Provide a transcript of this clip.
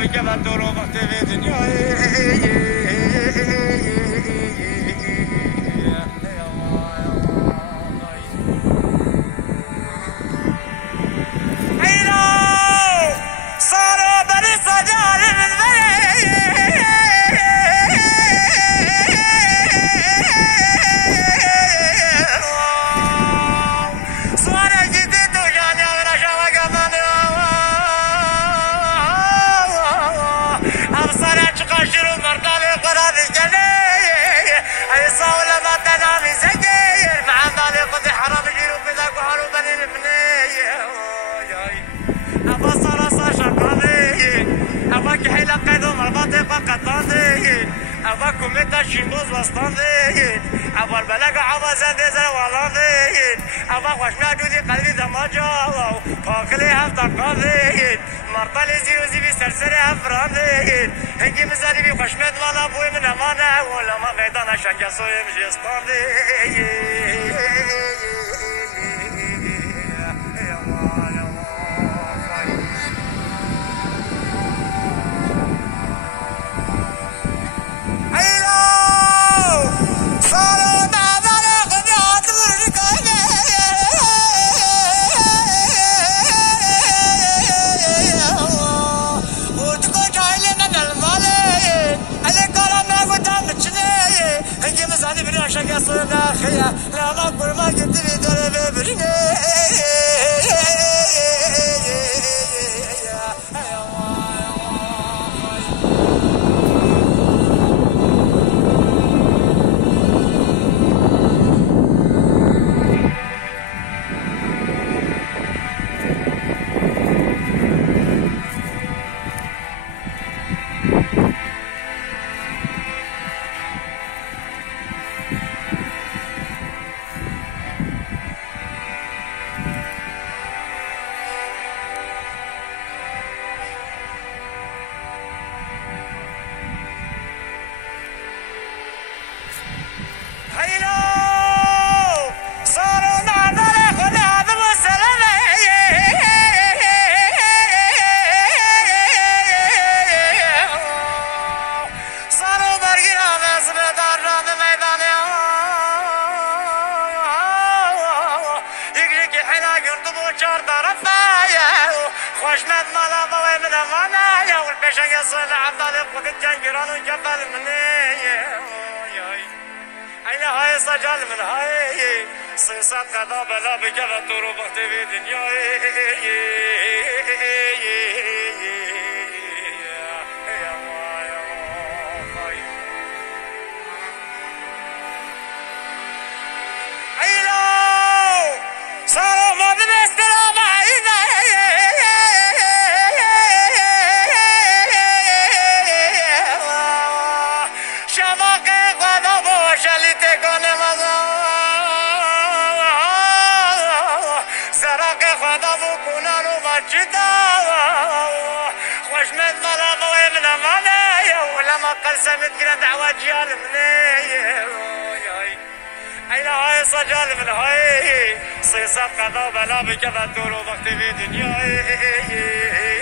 بکه و دور وقت به دنیا أباكم متشين بوز وسطانين أبا البلاغ عوازان دي زوالانين أبا خوشنا دودي قلبي دماجاو فاقلي هفتا قاضين مرطالي زيوزي بي سرسري هفرانين هنجي مزاري بي خوشمت والا بوي من أمانا ولا ما ميدانا شنجا سوي مجيستانين لا ما أقول ما قد بدل ببرني خوشمت مالا بوي من امانا يا والبيشا يصل عبدالي قد جنجران وجبل مني اين هاي سجال من هاي صيصات قضا بلا بجبل طورو بختي في دنيا خوشمت مالا بوي من امانا ولا ما قلسمت كنا دعوة جيال مني اين هاي صجال من هاي صيصات قضا بلا بكذا دور وقت في دنياي